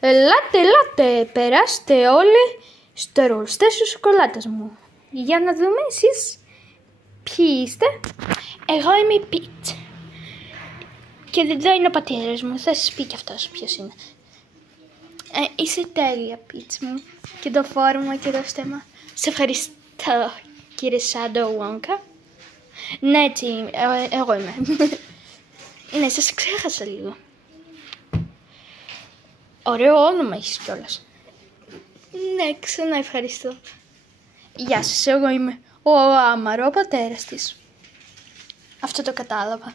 Ελάτε, περάστε όλοι στο εργοστάσιο σοκολάτας μου. Για να δούμε εσείς ποιοι είστε. Εγώ είμαι η Πιτς. Και εδώ είναι ο πατέρας μου, θα σας πει κι αυτός ποιος είναι. Είσαι τέλεια, Πιτς μου. Και το φόρμα και το στέμα. Σε ευχαριστώ, κύριε Σάντο Βόνκα. Ναι, έτσι, εγώ είμαι. Ναι, σας ξέχασα λίγο. Ωραίο όνομα έχεις κιόλας. Ναι, ξανά ευχαριστώ. Γεια σας, εγώ είμαι ο Άμαρο, ο πατέρας της. Αυτό το κατάλαβα.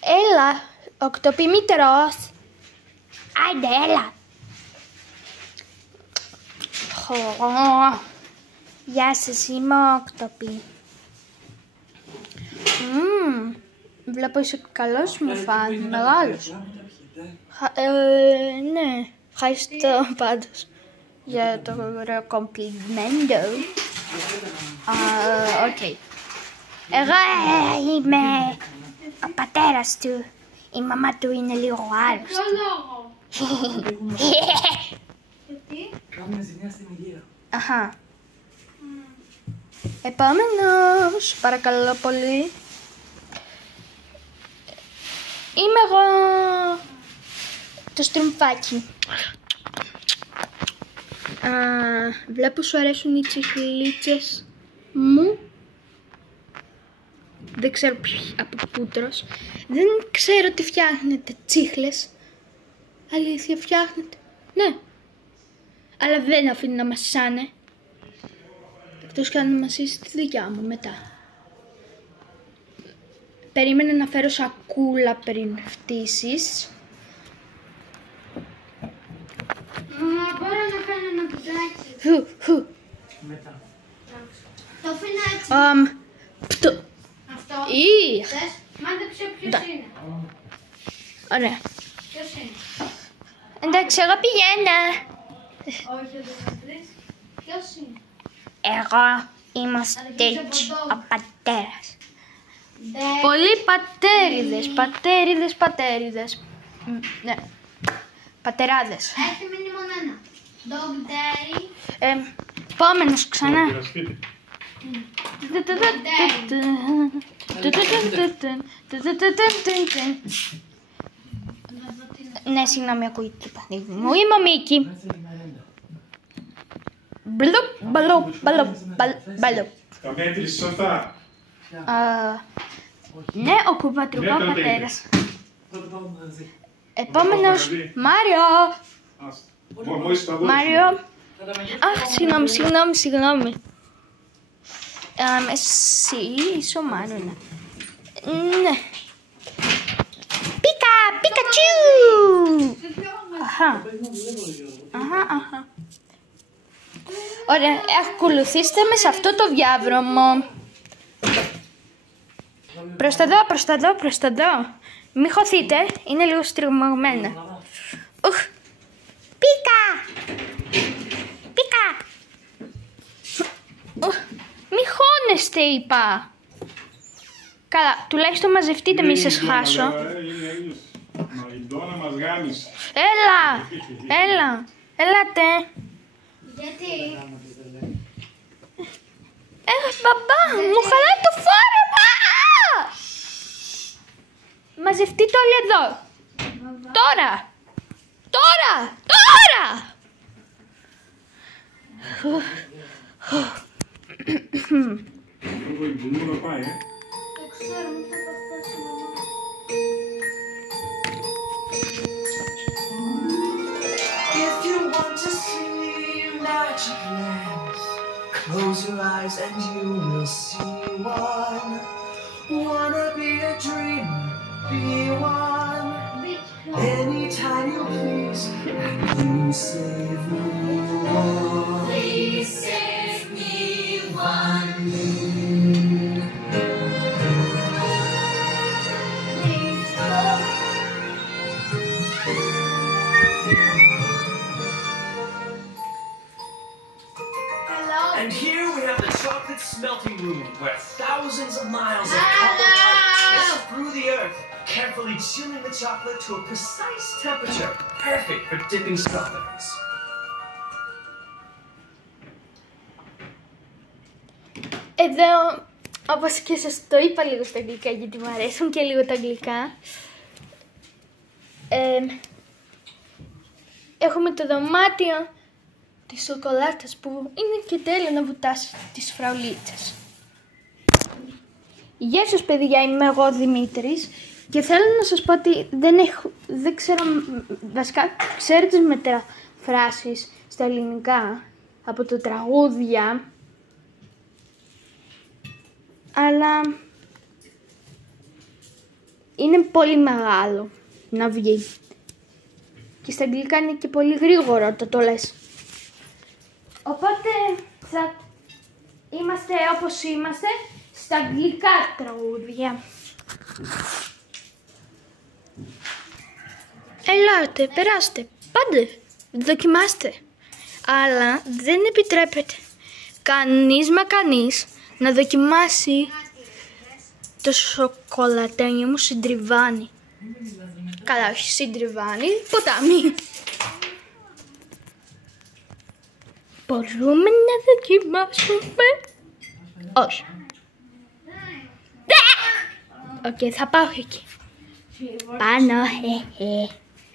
Έλα, οκτωπημήτρος. Άιντε, έλα. Γεια σας, είμαι ο Οκτωπή. Βλέπω είσαι καλός μου φαν, μεγάλος. Ναι, ευχαριστώ πάντως για το ωραίο κομπλιμέντο. Οκ. Εγώ είμαι ο πατέρας του. Η μαμά του είναι λίγο άρρωστη. Γιατί? Κάμουν ζημιά στην υγεία. Αχα. Επόμενος, παρακαλώ πολύ. Είμαι εγώ το στρουμφάκι. Βλέπω σου αρέσουν οι τσιχλίτσες μου. Δεν ξέρω από πούτρος. Δεν ξέρω τι φτιάχνετε τσίχλες. Αλήθεια φτιάχνετε. Ναι. Αλλά δεν αφήνω να μασάνε. Εκτός και αν μασίσει τη δικιά μου μετά. Περίμενε να φέρω σακούλα πριν φτύσεις. Μπορώ να κάνω ένα κουτάκι. Μετά. Το αφήνω έτσι. Αυτό. Θες, μάντεψε ποιος είναι. Ωραία. Ποιος είναι. Εντάξει, εγώ πηγαίνω. Όχι, δεν θα βρεις. Ποιος είναι. Εγώ είμαι ο Στίτς, ο πατέρας. Πολλοί πατέριδες. Ναι. Πατεράδες. Έχει μείνει μόνο ένα. Dog Day. Επόμενος ξανά. Ναι, συγγνώμη, ακούγεται το παιχνίδι μου. Είμαι ο Μίκη. Μπαλουπ. Τα μέτρησες σωστά. Ναι, ο κουβατρουκό πατέρας. Επόμενος, Μάριο. Μάριο. Αχ, συγγνώμη. Εσύ είσαι ο Μάριο. Ναι. Πικατσού. Αχα. Ωραία, ακολουθήστε με σε αυτό το διάδρομο. Προς τα δω. Μη χωθείτε, είναι λίγο στριμωγμένα. Πίκα! Μη χώνεστε, είπα. Καλά, τουλάχιστον μαζευτείτε, μη σας χάσω. Μαγιντόνα μας γάμισε. Έλατε. Γιατί. Μπαμπά, μου χαλάει το φόρεμα. Μαζευτείτε όλοι εδώ. Τώρα. Μπορούμε να πάει, Το ξέρω, μου θα το φτάσει μαμά. If you want to see magic lands, close your eyes and you will see one. Wanna be a dreamer, be one. Anytime you please, and please save me one. Please save me one. And here we have the chocolate smelting room, where thousands of miles of copper art twist through the earth. carefully chilling the chocolate to a precise temperature, perfect for dipping strawberries. Εδώ, όπως και σας το είπα λίγο στα αγγλικά, γιατί μου αρέσουν και λίγο τα αγγλικά. Έχουμε το δωμάτιο της σοκολάτας που είναι και τέλειο να βουτάς τις φραουλίτσες. Γεια σας παιδιά, είμαι εγώ Δημήτρης και θέλω να σας πω ότι δεν ξέρω, βασικά ξέρω τις μεταφράσεις στα ελληνικά από τα τραγούδια, αλλά είναι πολύ μεγάλο να βγει. Και στα αγγλικά είναι και πολύ γρήγορο όταν το λες. Οπότε θα είμαστε όπως είμαστε στα αγγλικά τραγούδια. Ελάτε, περάστε, πάντε, δοκιμάστε. Αλλά δεν επιτρέπεται κανείς μα κανείς να δοκιμάσει το σοκολατένιο μου συντριβάνι. Καλά, όχι συντριβάνι, ποτάμι. Μπορούμε να δοκιμάσουμε? Όχι. Οκ, θα πάω εκεί. Πάνω,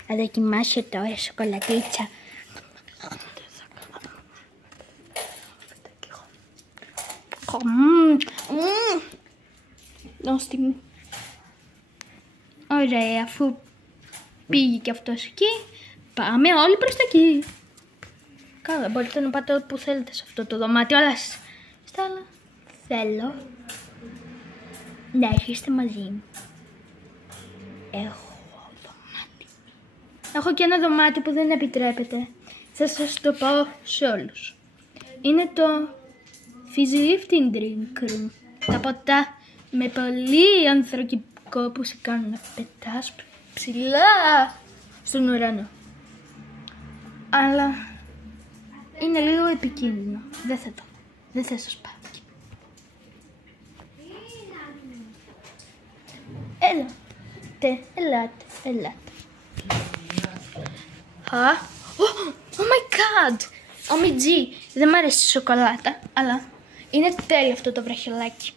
θα δοκιμάσω τώρα σοκολατίτσα. Νόστιμη. Ωραία, αφού πήγε και αυτός εκεί, πάμε όλοι προς τα εκεί. Καλά, μπορείτε να πάτε όπου θέλετε σε αυτό το δωμάτιο, αλλά στα άλλα θέλω να έρχεστε μαζί μου. Έχω και ένα δωμάτιο που δεν επιτρέπεται. Θα σας το πω σε όλους. Είναι το Fizzy Lifting Drink Room. Τα ποτά με πολύ ανθρακικό που σε κάνουν να πετάς ψηλά στον ουρανό. Αλλά είναι λίγο επικίνδυνο. Δεν θα σας πάω εκεί. Ελάτε. Oh my god! OMG, δεν μ' αρέσει η σοκολάτα, αλλά είναι τέλειο αυτό το βραχιολάκι.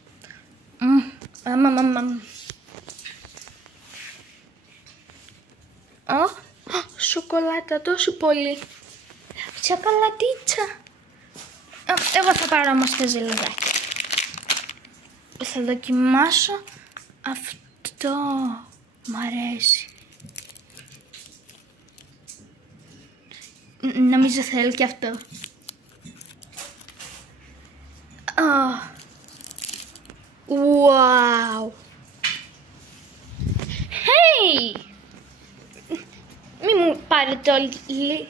Σοκολάτα τόσο πολύ. Σοκολατίτσα. Εγώ θα πάρω όμως τα ζελεδάκια. Θα δοκιμάσω αυτό. Μ' αρέσει. Νομίζω θέλω και αυτό. Wow. Hey! Μη μου πάρετε όλοι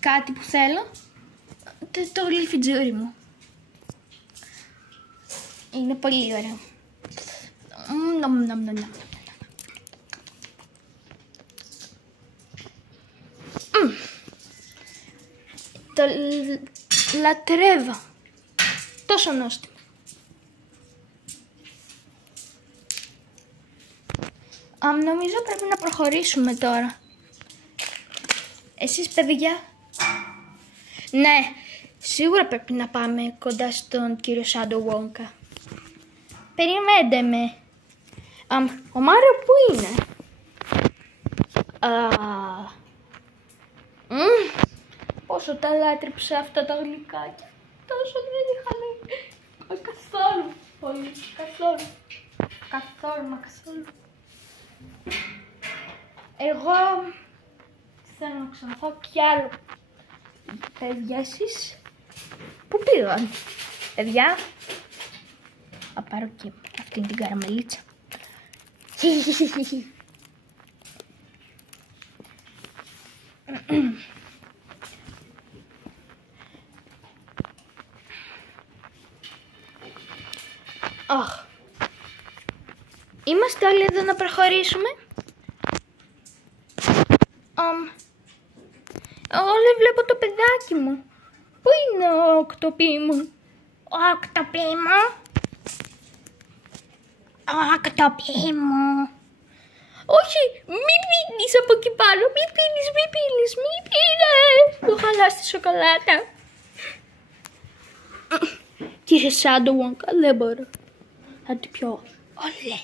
κάτι που θέλω. Το λιφιτζούρι μου. Είναι πολύ ωραίο. Το λατρεύω. Τόσο νόστιμο. Νομίζω πρέπει να προχωρήσουμε τώρα. Εσείς παιδιά? Ναι, σίγουρα πρέπει να πάμε κοντά στον κύριο Σάντο Βόγκα. Περιμένετε με. Ο Μάριο πού είναι? Πόσο τα λάτρεψα αυτά τα γλυκάκια. Τόσο δεν είχαν καθόλου πολύ. Καθόλου. Εγώ θέλω να ξαναθώ κι άλλο. Παιδιά, εσείς πού πήγαν? Παιδιά, θα πάρω και αυτή την καραμελίτσα. Είμαστε όλοι εδώ να προχωρήσουμε. Εγώ δεν βλέπω το παιδάκι μου. Πού είναι ο οκτοπί μου? Ο οκτοπί μου? Κατόπι μου. Όχι, μη πίνεις από εκεί πάνω, μη πίνεις. Μου χαλάς τη σοκολάτα. Κύριε Σάντο Wonka, δεν μπορώ. Θα την πιω. Όλε.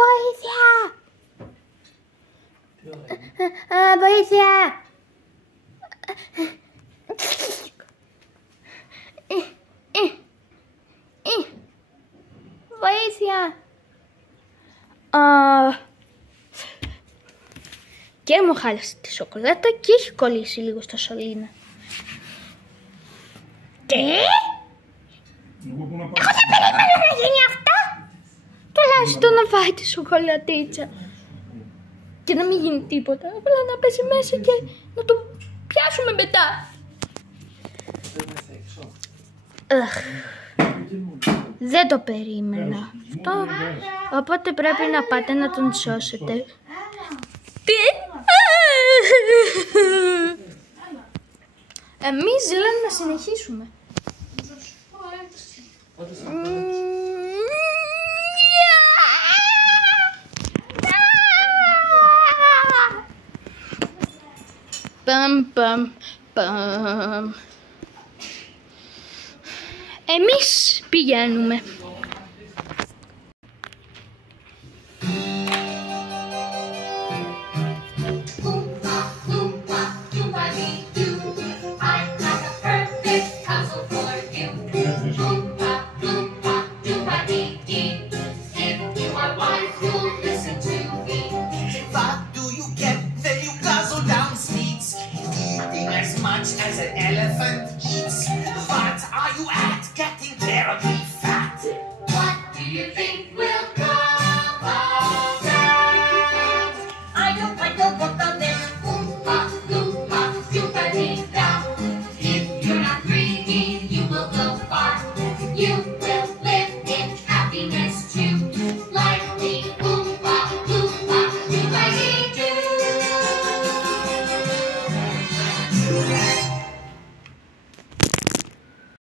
Βοήθεια! Βοήθεια! Βοήθεια! Και μου χάλασε τη σοκολάτα και έχει κολλήσει λίγο στο σωλήνα. Τι? Εγώ θα περίμενα να γίνει αυτό. Τουλάχιστον να φάει τη σοκολατίτσα. Και να μην γίνει τίποτα. Απλά να πέσει μέσα και να το πιάσουμε μετά. Δεν το περίμενα. Οπότε πρέπει να πάτε να τον σώσετε. Τι? Εμείς λέμε να συνεχίσουμε. Παμ. Εμείς πηγαίνουμε. As an elephant eats. What are you at? Getting therapy